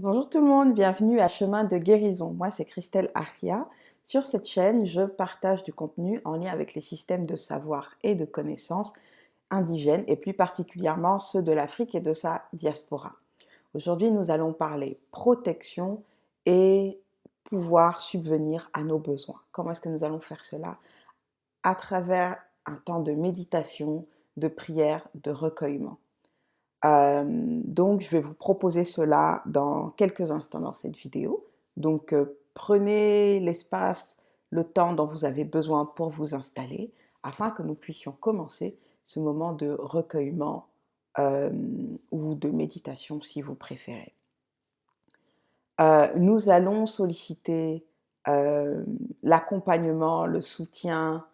Bonjour tout le monde, bienvenue à Chemin de guérison. Moi, c'est Christelle Aria. Sur cette chaîne, je partage du contenu en lien avec les systèmes de savoir et de connaissances indigènes et plus particulièrement ceux de l'Afrique et de sa diaspora. Aujourd'hui, nous allons parler protection et pouvoir subvenir à nos besoins. Comment est-ce que nous allons faire cela? À travers un temps de méditation, de prière, de recueillement. Donc, je vais vous proposer cela dans quelques instants dans cette vidéo. Donc, prenez l'espace, le temps dont vous avez besoin pour vous installer, afin que nous puissions commencer ce moment de recueillement ou de méditation si vous préférez. Nous allons solliciter l'accompagnement, le soutien,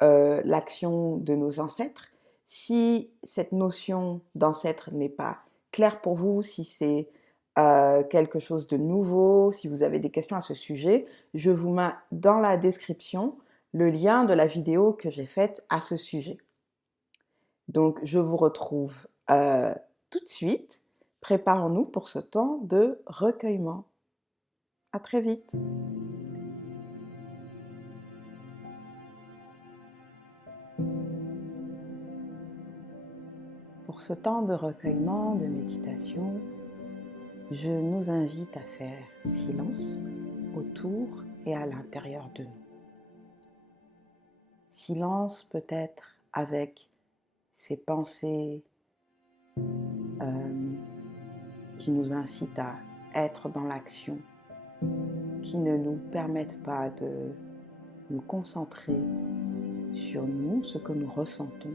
l'action de nos ancêtres. Si cette notion d'ancêtre n'est pas claire pour vous, si c'est quelque chose de nouveau, si vous avez des questions à ce sujet, je vous mets dans la description le lien de la vidéo que j'ai faite à ce sujet. Donc, je vous retrouve tout de suite. Préparons-nous pour ce temps de recueillement. À très vite. Pour ce temps de recueillement, de méditation, je nous invite à faire silence autour et à l'intérieur de nous. Silence peut-être avec ces pensées qui nous incitent à être dans l'action, qui ne nous permettent pas de nous concentrer sur nous, ce que nous ressentons,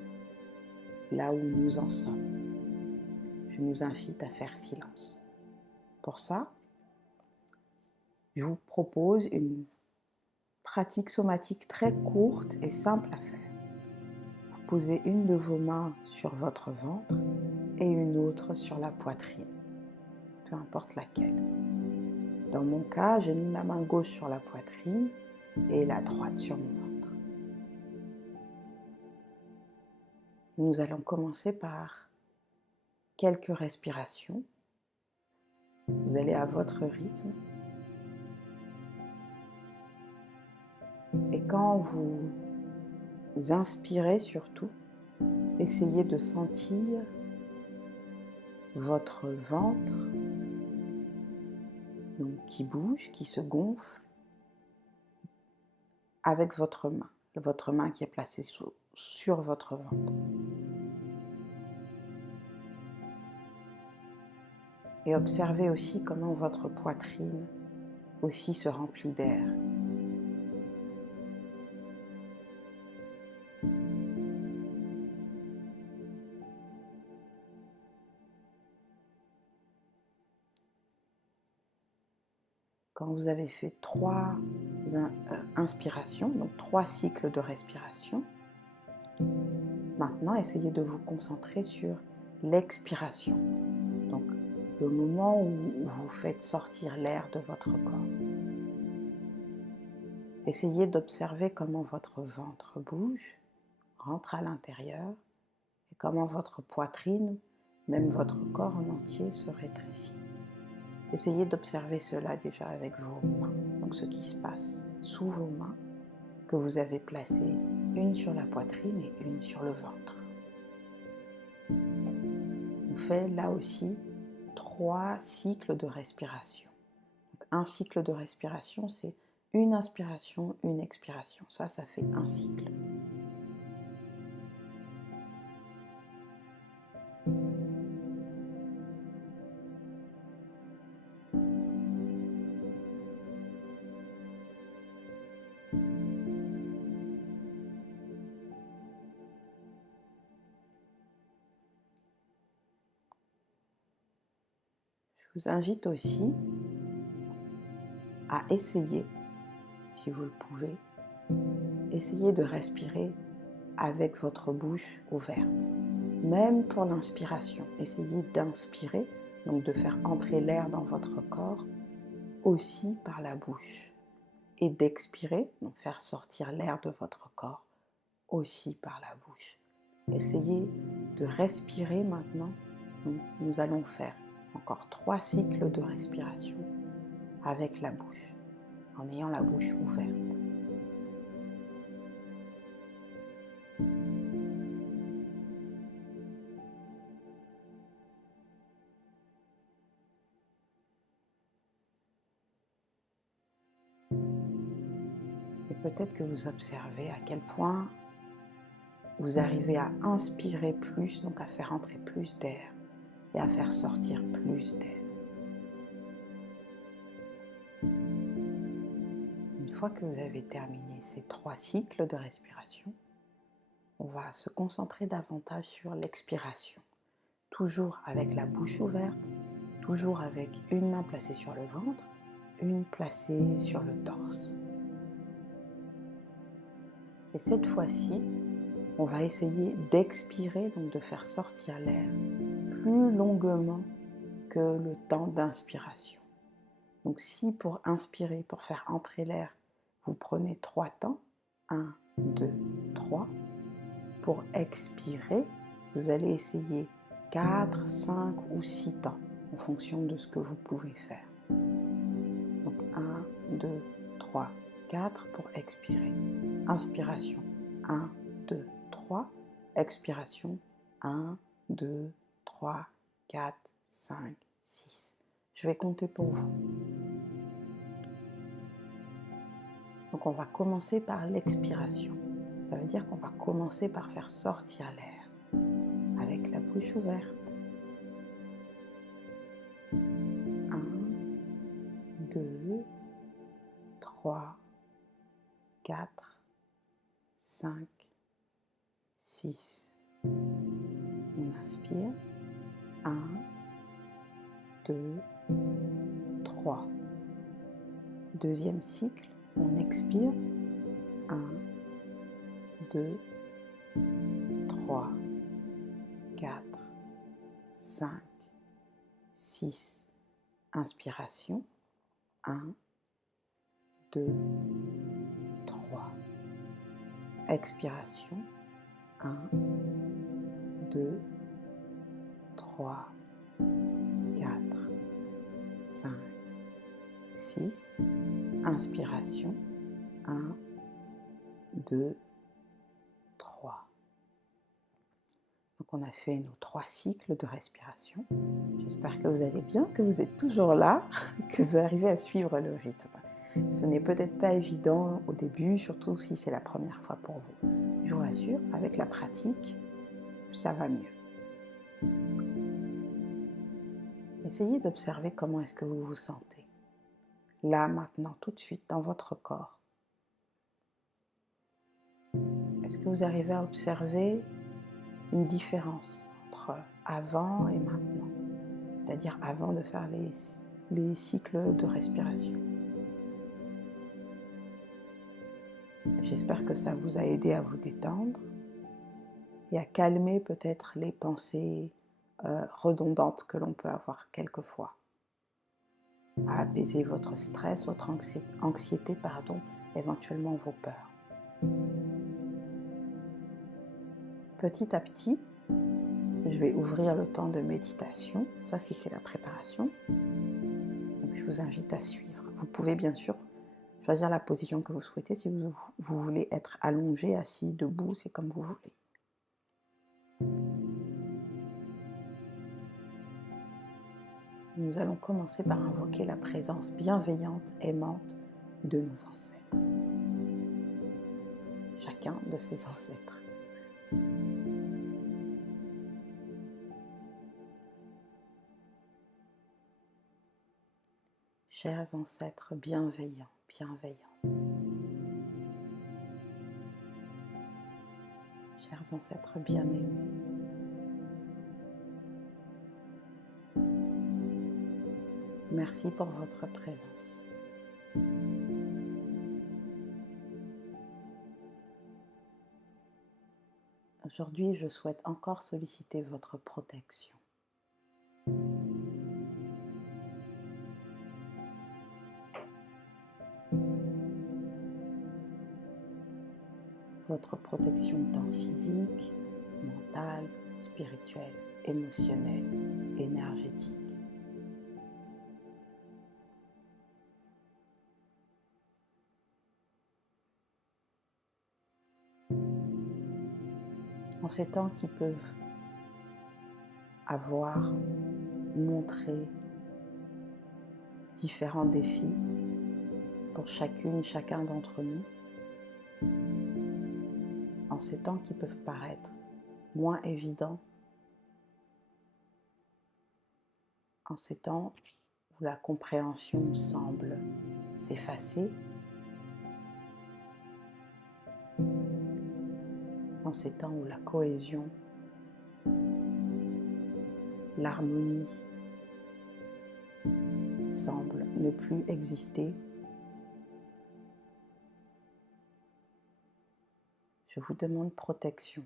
là où nous en sommes. Je nous invite à faire silence. Pour ça, je vous propose une pratique somatique très courte et simple à faire. Vous posez une de vos mains sur votre ventre et une autre sur la poitrine, peu importe laquelle. Dans mon cas, j'ai mis ma main gauche sur la poitrine et la droite sur mon ventre. Nous allons commencer par quelques respirations. Vous allez à votre rythme. Et quand vous inspirez surtout, essayez de sentir votre ventre donc, qui bouge, qui se gonfle avec votre main qui est placée sur votre ventre. Et observez aussi comment votre poitrine aussi se remplit d'air. Quand vous avez fait 3 inspirations, donc 3 cycles de respiration, maintenant essayez de vous concentrer sur l'expiration. Donc le moment où vous faites sortir l'air de votre corps. Essayez d'observer comment votre ventre bouge, rentre à l'intérieur, et comment votre poitrine, même votre corps en entier, se rétrécit. Essayez d'observer cela déjà avec vos mains, donc ce qui se passe sous vos mains, que vous avez placées une sur la poitrine et une sur le ventre. On fait là aussi 3 cycles de respiration. Donc, un cycle de respiration, c'est une inspiration, une expiration. Ça fait un cycle. Je vous invite aussi à essayer, si vous le pouvez, essayez de respirer avec votre bouche ouverte. Même pour l'inspiration, essayez d'inspirer, donc de faire entrer l'air dans votre corps, aussi par la bouche. Et d'expirer, donc faire sortir l'air de votre corps, aussi par la bouche. Essayez de respirer maintenant. Donc, nous allons faire Encore 3 cycles de respiration avec la bouche, en ayant la bouche ouverte. Et peut-être que vous observez à quel point vous arrivez à inspirer plus, donc à faire entrer plus d'air et à faire sortir plus d'air. Une fois que vous avez terminé ces 3 cycles de respiration, on va se concentrer davantage sur l'expiration. Toujours avec la bouche ouverte, toujours avec une main placée sur le ventre, une placée sur le torse. Et cette fois-ci, on va essayer d'expirer, donc de faire sortir l'air plus longuement que le temps d'inspiration. Donc si pour inspirer, pour faire entrer l'air, vous prenez 3 temps, 1, 2, 3, pour expirer, vous allez essayer 4, 5 ou 6 temps en fonction de ce que vous pouvez faire. Donc 1, 2, 3, 4 pour expirer. Inspiration 1, 2, 3. Expiration 1, 2, 3, 4, 5, 6. Je vais compter pour vous. Donc on va commencer par l'expiration. Ça veut dire qu'on va commencer par faire sortir l'air avec la bouche ouverte. 1, 2, 3, 4, 5, 6. On inspire. 1, 2, 3. Deuxième cycle, on expire. 1, 2, 3, 4, 5, 6. Inspiration. 1, 2, 3. Expiration. 1, 2, 3, 4, 5, 6. Inspiration. 1, 2, 3. Donc on a fait nos 3 cycles de respiration. J'espère que vous allez bien, que vous êtes toujours là, que vous arrivez à suivre le rythme. Ce n'est peut-être pas évident au début, surtout si c'est la première fois pour vous. Je vous rassure, avec la pratique, ça va mieux. Essayez d'observer comment est-ce que vous vous sentez. Là, maintenant, tout de suite, dans votre corps. Est-ce que vous arrivez à observer une différence entre avant et maintenant? C'est-à-dire avant de faire les cycles de respiration. J'espère que ça vous a aidé à vous détendre et à calmer peut-être les pensées redondantes que l'on peut avoir quelquefois, à apaiser votre stress, votre anxiété, éventuellement vos peurs. Petit à petit, je vais ouvrir le temps de méditation. Ça, c'était la préparation. Donc, je vous invite à suivre. Vous pouvez bien sûr choisir la position que vous souhaitez. Si vous voulez être allongé, assis, debout, c'est comme vous voulez. Nous allons commencer par invoquer la présence bienveillante, aimante de nos ancêtres. Chacun de ses ancêtres. Chers ancêtres bienveillants, bienveillantes. Chers ancêtres bien-aimés. Merci pour votre présence. Aujourd'hui, je souhaite encore solliciter votre protection. Votre protection tant physique, mentale, spirituelle, émotionnelle, énergétique. En ces temps qui peuvent avoir montré différents défis pour chacune, chacun d'entre nous, en ces temps qui peuvent paraître moins évidents, en ces temps où la compréhension semble s'effacer, en ces temps où la cohésion, l'harmonie semble ne plus exister, je vous demande protection.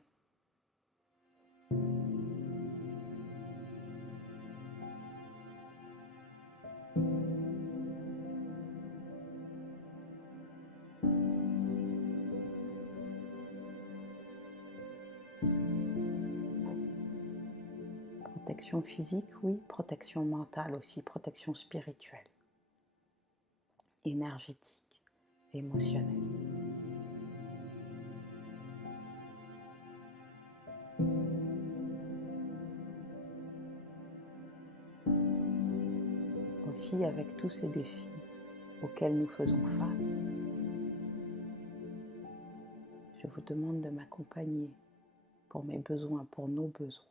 Protection physique, oui, protection mentale aussi, protection spirituelle, énergétique, émotionnelle. Aussi avec tous ces défis auxquels nous faisons face, je vous demande de m'accompagner pour mes besoins, pour nos besoins.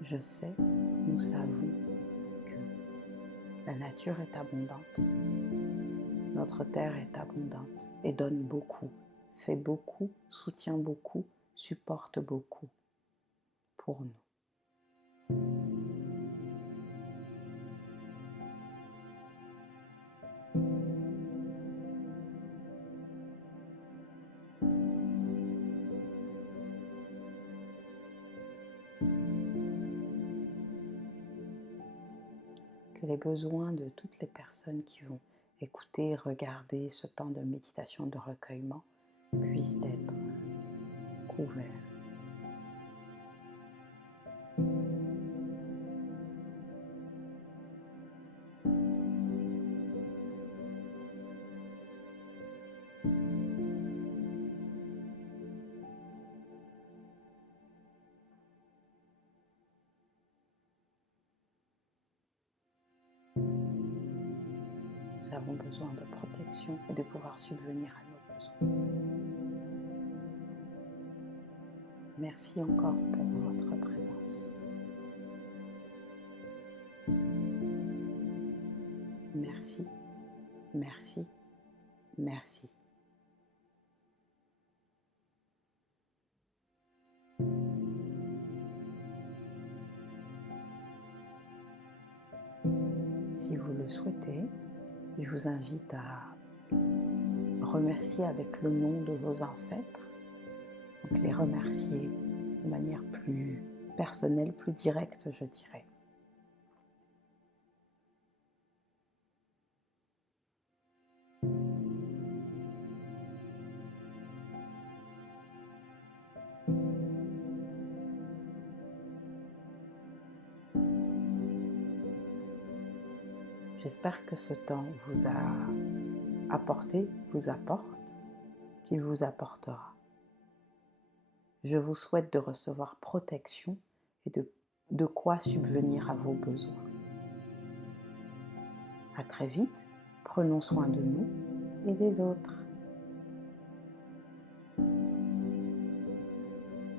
Je sais, nous savons que la nature est abondante, notre terre est abondante et donne beaucoup, fait beaucoup, soutient beaucoup, supporte beaucoup pour nous. Que les besoins de toutes les personnes qui vont écouter, regarder ce temps de méditation, de recueillement, puissent être couverts. Nous avons besoin de protection et de pouvoir subvenir à nos besoins. Merci encore pour votre présence. Merci, merci, merci. Si vous le souhaitez, je vous invite à remercier avec le nom de vos ancêtres, donc les remercier de manière plus personnelle, plus directe, je dirais. J'espère que ce temps vous a apporté, vous apporte, qu'il vous apportera. Je vous souhaite de recevoir protection et de quoi subvenir à vos besoins. À très vite, prenons soin de nous et des autres.